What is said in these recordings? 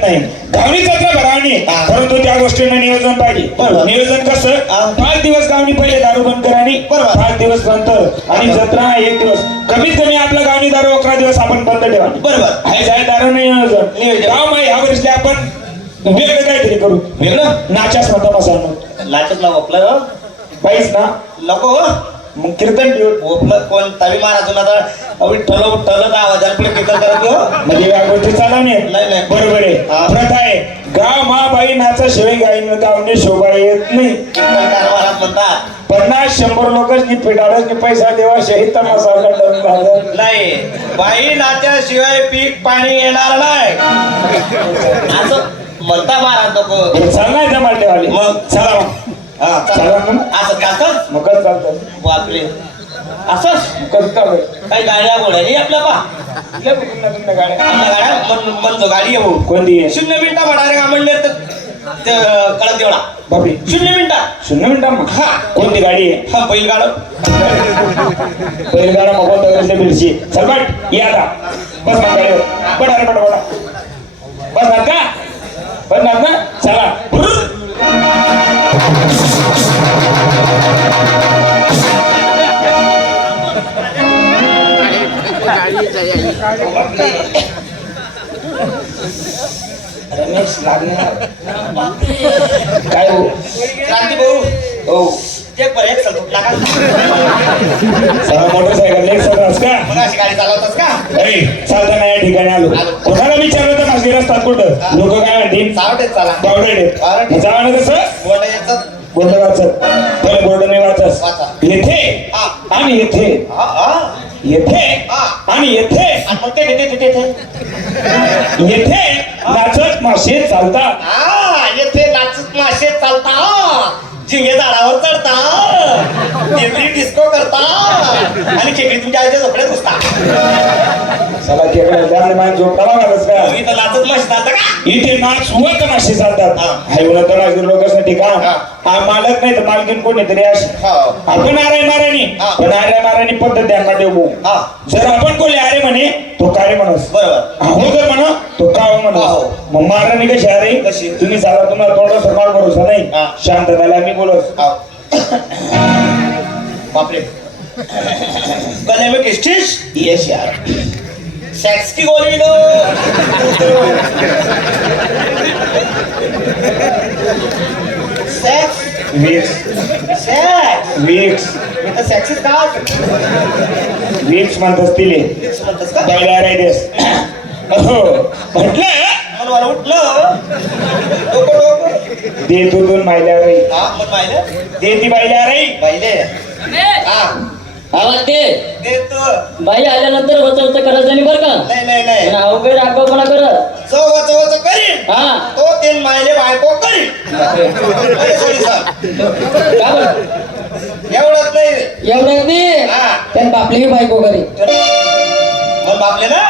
लागत नाही. गावणी जत्रा भरावणी. परंतु त्या गोष्टींना नियोजन पाहिजे. नियोजन कसं. पाच दिवस गावणी पहिले दारू बंद करानी बरोबर. पाच दिवस नंतर आणि जत्रा एक दिवस. कमीत कमी आपला गावणी दारू अकरा दिवस आपण बंद ठेवा बरोबर. आहे जाय दारू नियोजन. नियोजन. गाव माही ह्या वर्षी आपण वेगळं काहीतरी करू. वेगळं? नाचास म्हणता मसाला लाचच लाव आपलं? पाहिज ना? नको हो. मग कीर्तन ठेवू ओपलं कोण? तवी महाराज ठल ठल दहा हजार पुढे कीर्तन करत हो म्हणजे या गोष्टी चालवणे नाही, नाही. बरोबर आहे. प्रथा आहे. गाव महाबाई नाचा शिवाय गायीनं गावने शोभा येत नाही. म्हणतात पन्नास शंभर लोकच पिटाळत पैसा देवा शहीद तमासा घडवून घालत. नाही. बाई नात्याशिवाय पीक पाणी येणार नाही. असं म्हणता महाराज नको. जमाल ठेवाले मग. चला मग हा, चला चला. मग. असं चालतं मग असंच काही गाड्या आपल्या पा गाड्या. आपल्या गाड्या? मन म्हणतो गाडी येऊ कोणती आहे? शून्य मिनिटा म्हणाले का म्हणले तर. ते कळत तेवढा. बापरे. शून्य मिनिटा. शून्य मिनिटा मग? हा. कोणती गाडी आहे? हा बैल गाड बैलगाडा मग वगैरे मिरची चल बट या आता. बस मग गाडीवर. बट बस का? बस ना लागणार. काय हो? क्रांती भाऊ. हो. ते चालतो टाका मोटरसायकल एक सगळंच का मग अशी गाडी चालवतस का? अरे चालताना या ठिकाणी आलो. कोणाला विचारलं तर माझी रस्तात कुठं? लोक काय म्हणतील? चावटेच चाला. कसं बोट यायचं बोर्ड वाचत. पहिले बोर्ड नाही वाचत. वाचा. येथे. हा. आणि येथे. हा हा. येथे. हा. आणि येथे. आणि मग ते ते ते ते येथे. नाचत. मासे चालतात. हा येथे नाचत मासे चालता झिंगे झाडावर चढता डिस्को करता आणि खेकडी तुमच्या आईच्या झोपड्यात घुसता चला खेकडे त्याने माझी झोप करा घालच का इथं नाचत मासे चालता का? इथे नाच वत मासे चालतात? हा. हायवला तर माझे लोक ठिकाण हा. हा मालक नाही तर मालकीन कोणीतरी अशी? हो. आपण आरे मारानी हा. पण आरे मारानी पद्धत द्या देऊ. हा. जर आपण कोणी अरे म्हणे तो काय म्हणस. बरोबर. हो जर म्हणा तो काय हो. म्हणस मग महाराणी कशी अरे कशी? तुम्ही सांगा तुम्हाला थोडं सरकार भरोसा नाही. हा. शांत झाला मी बोलत. बापरे. गले में किस्टिश येस यार सेक्स की गोली लो सेक्स विक्स सेक्स विक्स मी तर सेक्सीच का? विक्स म्हणत असतील म्हणतस का? पहिला राहिलेस हो. म्हटलं? मन मला उठलं. डोकं डोकं. दे तू दोन मायल्या रे. हा पाहिलं दे ती बायल्या रे. पाहिले हा. आवाज दे. बाई आल्यानंतर वचवच करायचं नाही बरं का? नाही नाही नाही. पण अवघड आगाऊपणा करत. चव चव करीन. हा. तो तीन मायले बायको करीन. अरे का बरं? एवढंच नाही. एवढं हा. त्यात बापली बायको करी मग बापले ना?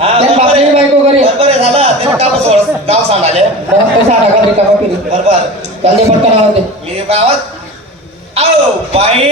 हा त्यात बरोबर बापली आहे. बायको करी बरोबर आहे झालं. गाव सांगाले पैसा टाका बरोबर. त्यांनी पटकन आवाज दे. मी गावात आओ बाई!